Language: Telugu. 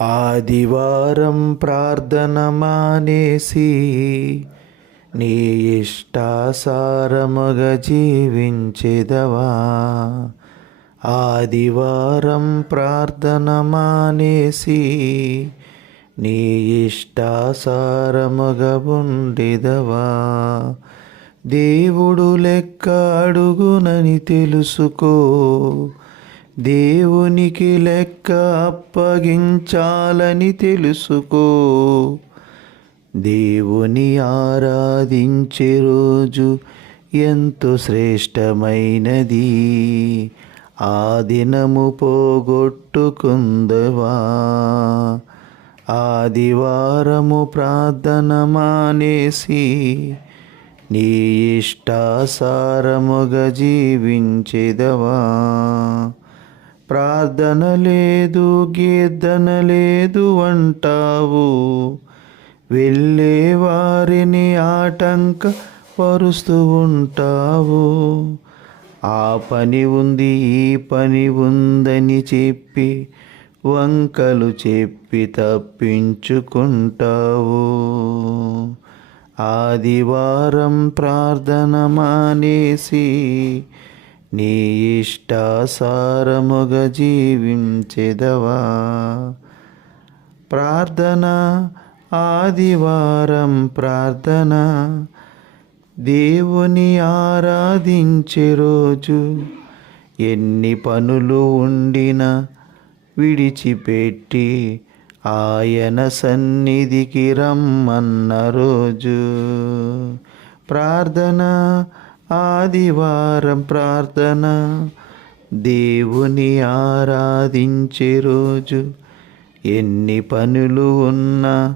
ఆదివారం ప్రార్థన మానేసి నీ ఇష్టాసారముగా జీవించెదవా. ఆదివారం ప్రార్థన మానేసి నీ ఇష్టాసారముగా ఉండెదవా. దేవుడు లెక్క అడుగునని తెలుసుకో, దేవునికి లెక్క అప్పగించాలని తెలుసుకో. దేవుని ఆరాధించే రోజు ఎంతో శ్రేష్టమైనది. ఆ దినము పోగొట్టుకుందవా. ఆదివారము ప్రార్థన మానేసి నీ ఇష్టాసారముగా జీవించెదవా. ప్రార్థన లేదు, కీర్తన లేదు అంటావు. వెళ్ళే వారిని ఆటంక పరుస్తూ ఉంటావు. ఆ పని ఉంది, ఈ పని ఉందని చెప్పి వంకలు చెప్పి తప్పించుకుంటావు. ఆదివారం ప్రార్థన మానేసి నీ ఇష్టాసారముగా జీవించెదవా. ప్రార్థన, ఆదివారం ప్రార్థన, దేవుని ఆరాధించే రోజు. ఎన్ని పనులు ఉండినా విడిచిపెట్టి ఆయన సన్నిధికి రమ్మన్న రోజు. ప్రార్థన, ఆదివారం ప్రార్థన, దేవుని ఆరాధించే రోజు. ఎన్ని పనులు ఉన్నా